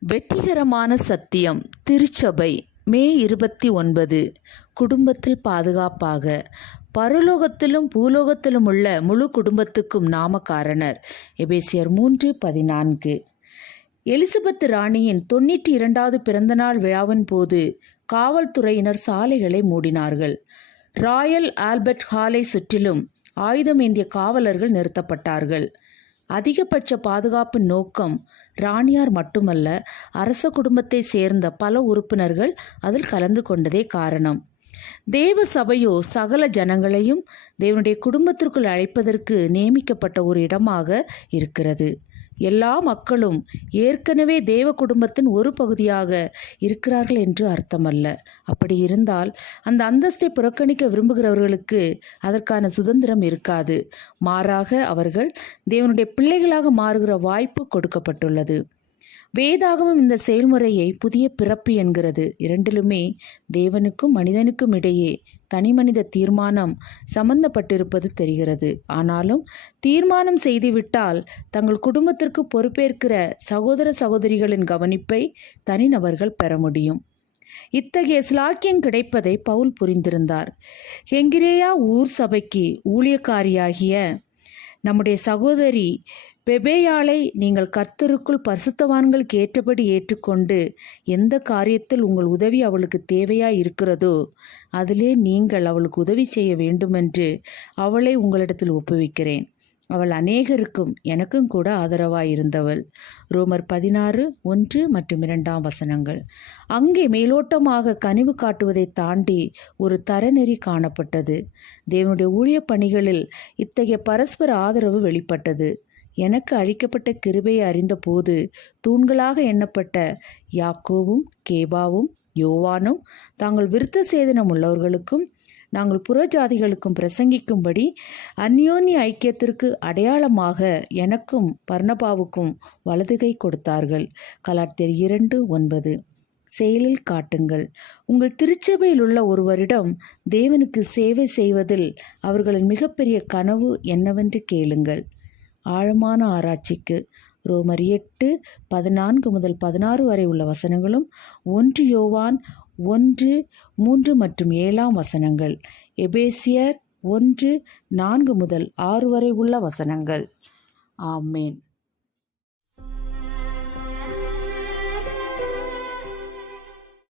வெற்றிகரமான சத்தியம் திருச்சபை மே இருபத்தி ஒன்பது. குடும்பத்தில் பாதுகாப்பாக. பரலோகத்திலும் பூலோகத்திலும் உள்ள முழு குடும்பத்துக்கும் நாமக்காரணர். எபேசியர் மூன்று பதினான்கு. எலிசபெத் ராணியின் தொண்ணூற்றி இரண்டாவது பிறந்தநாள் விழாவின் போது காவல்துறையினர் சாலைகளை மூடினார்கள். ராயல் ஆல்பர்ட் ஹாலை சுற்றிலும் ஆயுதம் ஏந்திய காவலர்கள் நிறுத்தப்பட்டார்கள். அதிகபட்ச பாதுகாப்பு நோக்கம் ராணியார் மட்டுமல்ல அரச குடும்பத்தை சேர்ந்த பல உறுப்பினர்கள் அதில் கலந்து கொண்டதே காரணம். தேவ சபையோ சகல ஜனங்களையும் தேவனுடைய குடும்பத்திற்குள் அழைப்பதற்கு நியமிக்கப்பட்ட ஒரு இடமாக இருக்கிறது. எல்லா மக்களும் ஏற்கனவே தேவ குடும்பத்தின் ஒரு பகுதியாக இருக்கிறார்கள் என்று அர்த்தமல்ல. அப்படி இருந்தால் அந்த அந்தஸ்தை புறக்கணிக்க விரும்புகிறவர்களுக்கு அதற்கான சுதந்திரம் இருக்காது. மாறாக அவர்கள் தேவனுடைய பிள்ளைகளாக மாறுகிற வாய்ப்பு கொடுக்கப்பட்டுள்ளது. வேதாகமம் இந்த செயல்முறையை புதிய பிறப்பு என்கிறது. இரண்டிலுமே தேவனுக்கும் மனிதனுக்கும் இடையே தனிமனித தீர்மானம் சம்பந்தப்பட்டிருப்பது தெரிகிறது. ஆனாலும் தீர்மானம் செய்துவிட்டால் தங்கள் குடும்பத்திற்கு பொறுப்பேற்கிற சகோதர சகோதரிகளின் கவனிப்பை தனிநபர்கள் பெற முடியும். இத்தகைய ஸ்லாக்கியம் கிடைப்பதை பவுல் புரிந்திருந்தார். ஹெங்கிரேயா ஊர் சபைக்கு ஊழியக்காரியாகிய நம்முடைய சகோதரி பெபேயாளை நீங்கள் கர்த்தருக்குள் பரிசுத்தவான்களுக்கு ஏற்றபடி ஏற்றுக்கொண்டு எந்த காரியத்தில் உங்கள் உதவி அவளுக்கு தேவையா இருக்கிறதோ அதிலே நீங்கள் அவளுக்கு உதவி செய்ய வேண்டுமென்று அவளை உங்களிடத்தில் ஒப்புவிக்கிறேன். அவள் அநேகருக்கும் எனக்கும் கூட ஆதரவாயிருந்தவள். ரோமர் பதினாறு ஒன்று மற்றும் இரண்டாம் வசனங்கள். அங்கே மேலோட்டமாக கனிவு காட்டுவதை தாண்டி ஒரு தரநெறி காணப்பட்டது. தேவனுடைய ஊழிய பணிகளில் இத்தகைய பரஸ்பர ஆதரவு வெளிப்பட்டது. எனக்கு அழிக்கப்பட்ட கிருபையை அறிந்தபோது தூண்களாக எண்ணப்பட்ட யாக்கோவும் கேபாவும் யோவானும் தாங்கள் விருத்த சேதனம் உள்ளவர்களுக்கும் நாங்கள் புறஜாதிகளுக்கும் பிரசங்கிக்கும்படி அந்யோன்ய ஐக்கியத்திற்கு அடையாளமாக எனக்கும் பர்ணபாவுக்கும் வலதுகை கொடுத்தார்கள். கலாத்தியர் இரண்டு ஒன்பது. செயலில் காட்டுங்கள். உங்கள் திருச்சபையில் உள்ள ஒருவரிடம் தேவனுக்கு சேவை செய்வதில் அவர்களின் மிகப்பெரிய கனவு என்னவென்று கேளுங்கள். ஆழமான ஆராய்ச்சிக்கு ரோமர் எட்டு பதினான்கு முதல் பதினாறு வரை உள்ள வசனங்களும் ஒன்று யோவான் ஒன்று மூன்று மற்றும் ஏழாம் வசனங்கள். எபேசியர் ஒன்று நான்கு முதல் ஆறு வரை உள்ள வசனங்கள். ஆமேன்.